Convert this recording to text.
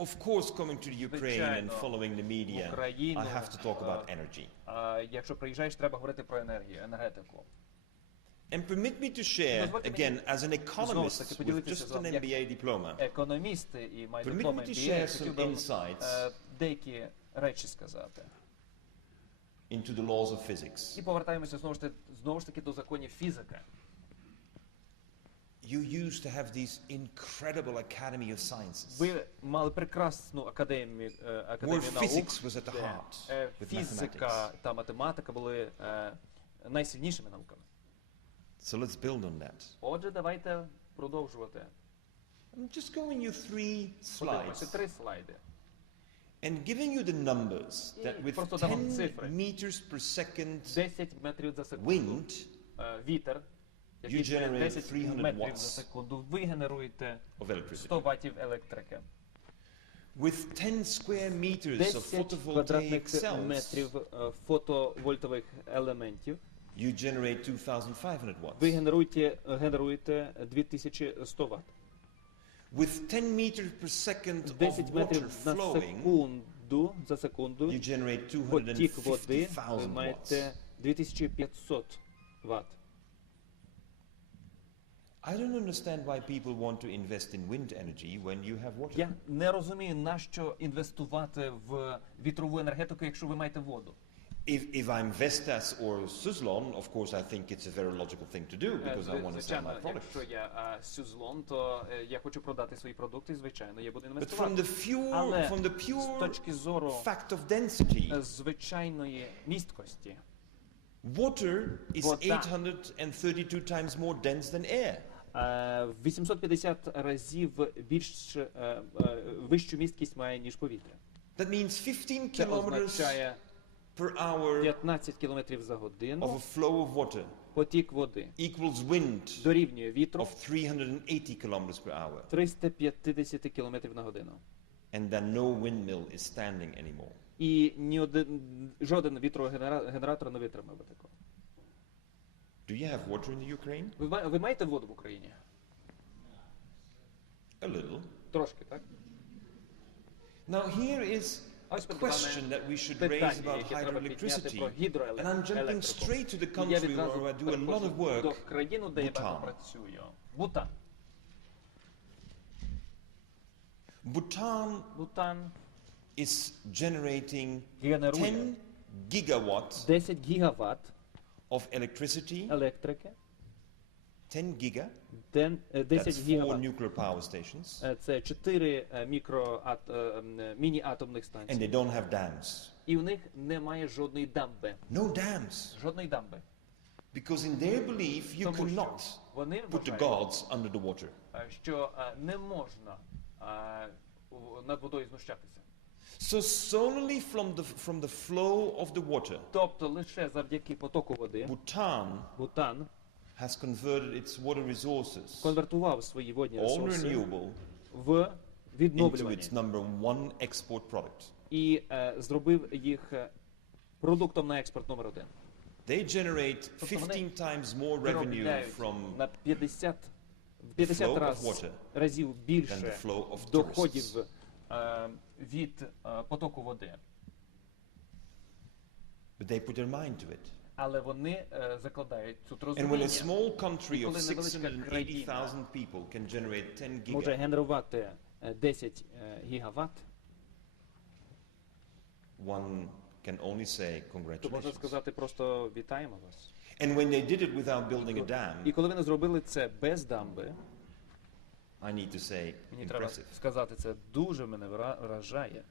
Of course, coming to the Ukraine and following the media, Україну, I have to talk about е, energy. А якщо приїжджаєш, треба говорити про енергію, енергетику. And permit me to share, again, as an economist with just an MBA diploma, Економісти і має Permit me to share some insights е, деякі речі сказати. into the laws of physics. І повертаємося знову ж таки, знову ж таки до законів фізики. You used to have these incredible Academy of Sciences, Ви мали прекрасну академію, е, where академію наук, physics was at the де heart е, with фізика mathematics. та математика були е, найсильнішими науками. So let's build on that. Отже, давайте продовжувати. I'm just going you three Подивимося slides три слайди. and giving you the numbers that І with просто дам вам 10 цифри. meters per second 10 метрів за секунду. wind Е, Вітер, який You дає generate 10 300 метрів watts. за секунду. Ви генеруєте of electricity. 100 ваттів електрики. With 10 square meters of 10 photovoltaic квадратних cells, метрів е, фотовольтових елементів. you generate 2,500 watts. Ви генеруєте, генеруєте 2100 Вт. With 10 meters per second of 10 метрів water на flowing, секунду, за секунду, you generate потік води, ви 250,000 маєте watts. 2500 Вт. I don't understand why people want to invest in wind energy when you have water. Я не розумію, на що інвестувати в вітрову енергетику, якщо ви маєте воду. If, if I'm Vestas or Suzlon, of course, I think it's a very logical thing to do Е, because I зв- want to sell Звичайно, my product. якщо я е, Сюзлон, то е, я хочу продати свої продукти, звичайно, я буду But from інвестувати. the pure, Але from the з pure точки зору fact of density, е, звичайної місткості, water is Вода. 832 times more dense than air. Е, в 850 разів більш е, е, вищу місткість має, ніж повітря. That means 15 Це означає per hour 15 км за of годину. a flow of water Потік води equals wind дорівнює вітру of 380 kilometers per hour. 350 км на годину. And then no windmill is standing anymore. І ні один жоден вітрогенератор не витримав би такого. Do you have water in the Ukraine? Ви, ма- ви маєте воду в Україні? A little. Трошки, так? Now here is a Ось перед вами question that we should raise питання, about яке треба підняти hydroelectricity. про And I'm jumping гідроелектрику. straight to the І я country відразу where I do a lot переходжу of work. до країни, де я Бутан. багато працюю. Бутан. Bhutan Бутан is generating генерує 10 gigawatts 10 гігаватт of electricity. електрики. 10 giga. Е, 10 That's nuclear power stations. Е, Це 4 мікро міні-атомних And they don't have dams. І в них немає жодної дамби. No dams. Жодної дамби. Because in their belief, you Тому cannot вони put the gods under the water. е, що е, не можна е, над водою знущатися. So solely from the, from the flow of the water, Тобто лише завдяки потоку води Bhutan Бутан has converted its water resources, конвертував свої водні all ресурси renewable, в into відновлювані its number one export product. і е, зробив їх е, продуктом на експорт номер один. They generate Тобто вони 15 times more revenue Виробляють from на 50, в 50 flow of раз, water разів than the більше flow of доходів tourists. е, від е, потоку води. But they put their mind to it. Але вони е, закладають тут And when a розуміння. small country І of коли невеличка 680,000 people can generate 10 може giga, генерувати е, 10 е, гігаватт, one can only say то можна congratulations. сказати просто вітаємо вас. And when they did it without building a І dam, коли вони зробили це без дамби, I need to say мені треба impressive. сказати, це дуже мене вра- вражає.